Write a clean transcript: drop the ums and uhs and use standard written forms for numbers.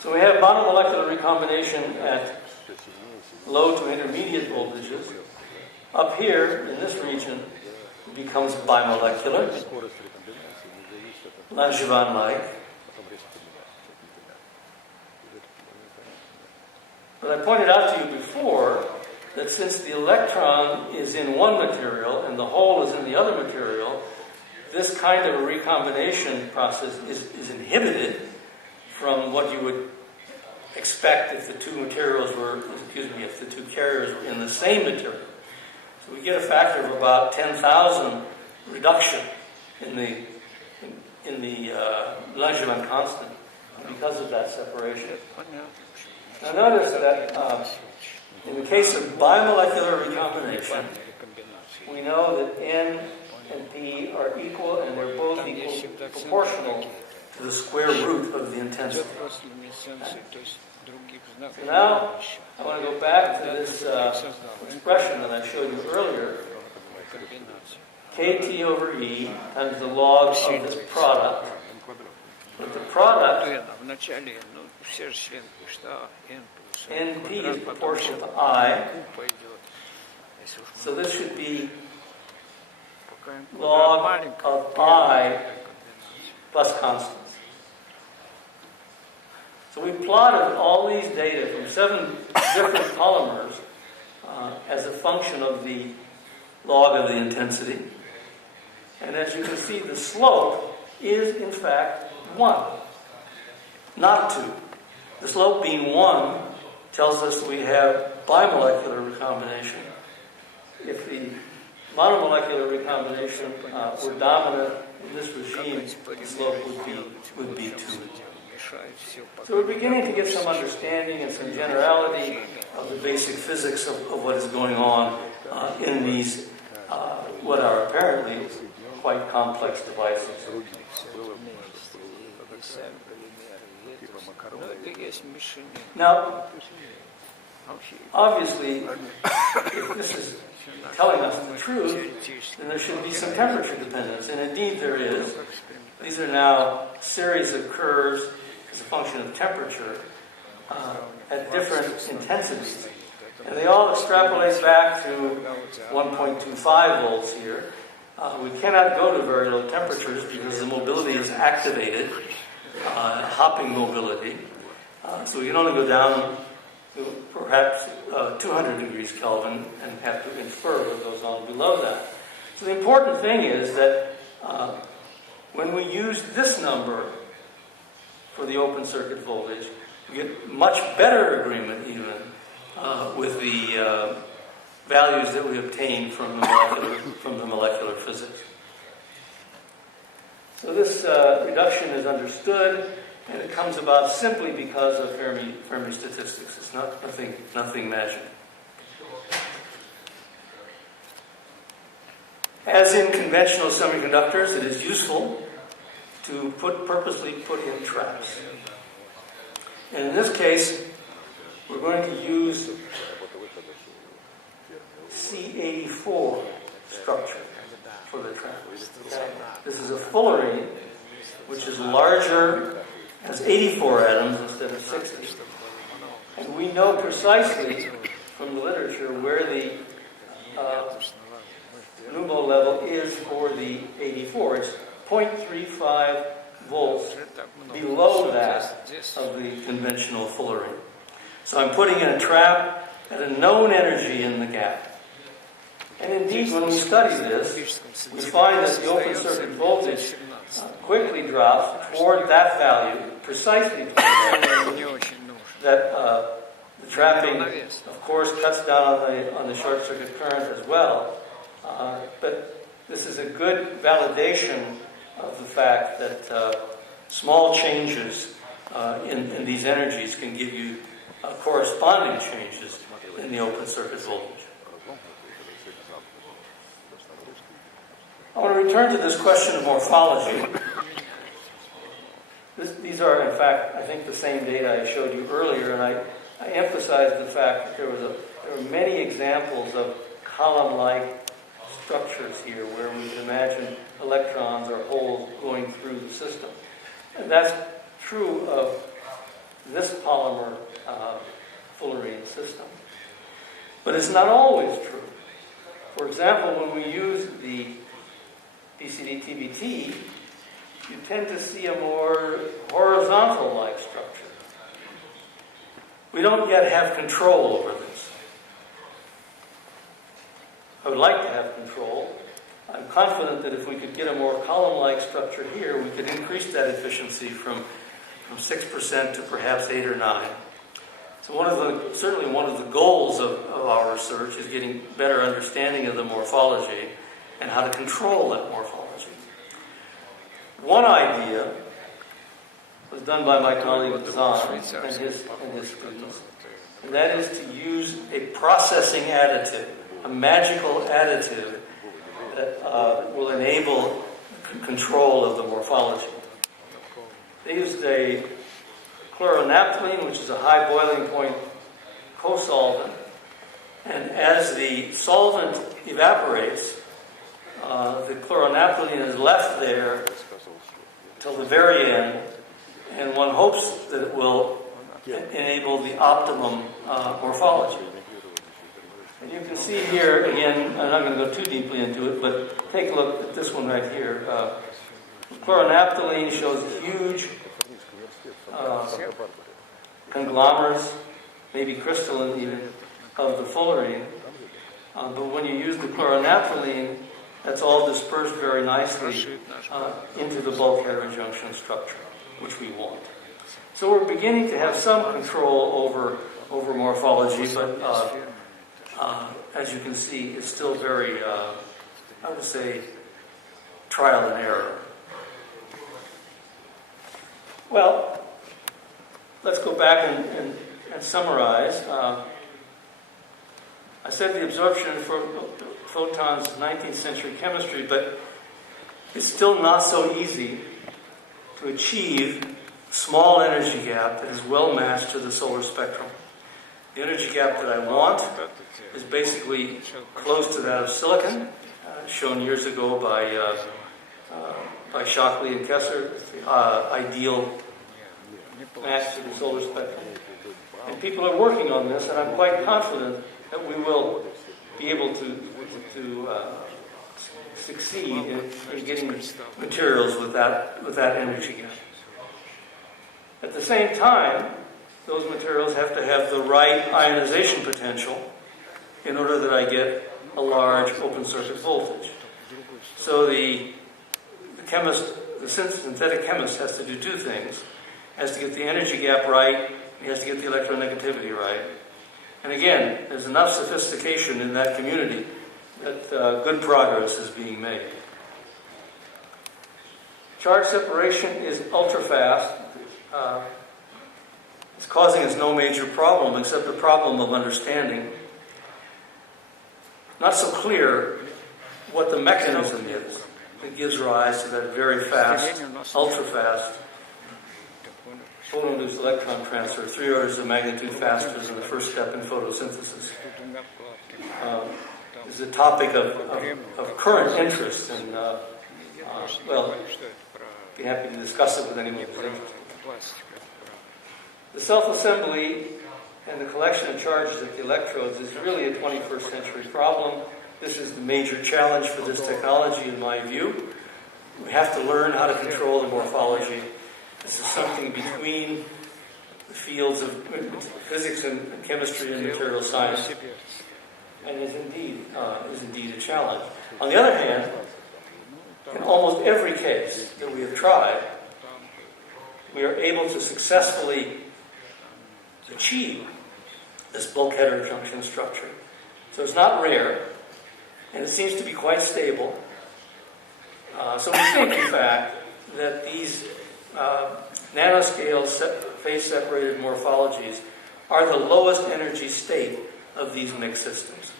So we have monomolecular recombination at low to intermediate voltages. Up here, in this region, it becomes bimolecular, Langevin-like. But I pointed out to you before that since the electron is in one material and the hole is in the other material, this kind of a recombination process is inhibited from what you would expect if the two materials were, if the two carriers were in the same material. So we get a factor of about 10,000 reduction in the Langevin constant because of that separation. Now notice that in the case of bimolecular recombination, we know that N and P are equal and they're both equal proportional to the square root of the intensity. So now I want to go back to this expression that I showed you earlier. Kt over E times the log of this product. But the product, Np is proportional to I. So this should be log of I plus constants. So we plotted all these data from 7 different polymers as a function of the log of the intensity. And as you can see, the slope is in fact 1, not 2. The slope being 1 tells us we have bimolecular recombination. If the monomolecular recombination were dominant in this regime, the slope would be 2. So we're beginning to get some understanding and some generality of the basic physics of what is going on in these, what are apparently quite complex devices. Now, obviously, if this is telling us the truth, then there should be some temperature dependence, and indeed there is. These are now series of curves as a function of temperature at different intensities. And they all extrapolate back to 1.25 volts here. We cannot go to very low temperatures because the mobility is activated, hopping mobility. So we can only go down to perhaps 200 degrees Kelvin and have to infer what goes on below that. So the important thing is that when we use this number for the open circuit voltage, we get much better agreement even with the values that we obtain from the molecular physics. So this reduction is understood, and it comes about simply because of Fermi statistics. It's nothing magic. As in conventional semiconductors, it is useful to purposely put in traps. And in this case, we're going to use C84 structure for the trap. This is a fullerene, which is larger, has 84 atoms instead of 60. And we know precisely from the literature where the NUMO level is for the 84. It's 0.35 volts below that of the conventional fullerene. So I'm putting in a trap at a known energy in the gap. And indeed, when we study this, we find that the open circuit voltage quickly drops toward that value, precisely toward that value, that the trapping, of course, cuts down on the short circuit current as well. But this is a good validation of the fact that small changes in these energies can give you corresponding changes in the open circuit voltage. I want to return to this question of morphology. These are, in fact, I think the same data I showed you earlier, and I emphasized the fact that there were many examples of column-like structures here where we can imagine electrons or holes going through the system. And that's true of this polymer fullerene system. But it's not always true. For example, when we use the BCD-TBT, you tend to see a more horizontal-like structure. We don't yet have control over this. I would like to have control. I'm confident that if we could get a more column-like structure here, we could increase that efficiency from 6% to perhaps 8 or 9. So certainly one of the goals of our research is getting better understanding of the morphology and how to control that morphology. One idea was done by my colleague Zahn and his students, and that is to use a processing additive, a magical additive that will enable control of the morphology. They used a chloronaphthalene, which is a high boiling point co-solvent, and as the solvent evaporates, the chloronaphthalene is left there till the very end, and one hopes that it will enable the optimum morphology. And you can see here, again, I'm not going to go too deeply into it, but take a look at this one right here. Chloronaphthalene shows huge conglomerates, maybe crystalline even, of the fullerene. But when you use the chloronaphthalene, that's all dispersed very nicely into the bulk heterojunction structure, which we want. So we're beginning to have some control over morphology, but as you can see, it's still very, I would say, trial and error. Well, let's go back and summarize. I said the absorption of photons is 19th century chemistry, but it's still not so easy to achieve a small energy gap that is well matched to the solar spectrum. The energy gap that I want is basically close to that of silicon, shown years ago by Shockley and Kessler, the ideal match to the solar spectrum. And people are working on this, and I'm quite confident that we will be able to succeed in getting materials with that energy gap. At the same time, those materials have to have the right ionization potential in order that I get a large open circuit voltage. So the synthetic chemist has to do two things. He has to get the energy gap right, he has to get the electronegativity right. And again, there's enough sophistication in that community that good progress is being made. Charge separation is ultra fast. It's causing us no major problem except the problem of understanding. Not so clear what the mechanism is that gives rise to that very fast, ultra fast photon-induced electron transfer, 3 orders of magnitude faster than the first step in photosynthesis. Is a topic of current interest, and well, be happy to discuss it with anyone who's interested. The self-assembly and the collection of charges at the electrodes is really a 21st century problem. This is the major challenge for this technology, in my view. We have to learn how to control the morphology. This is something between the fields of physics and chemistry and material science, and is indeed a challenge. On the other hand, in almost every case that we have tried, we are able to successfully achieve this bulk heterojunction structure. So it's not rare, and it seems to be quite stable. So we think, in fact, that these nanoscale phase-separated morphologies are the lowest energy state of these mixed systems.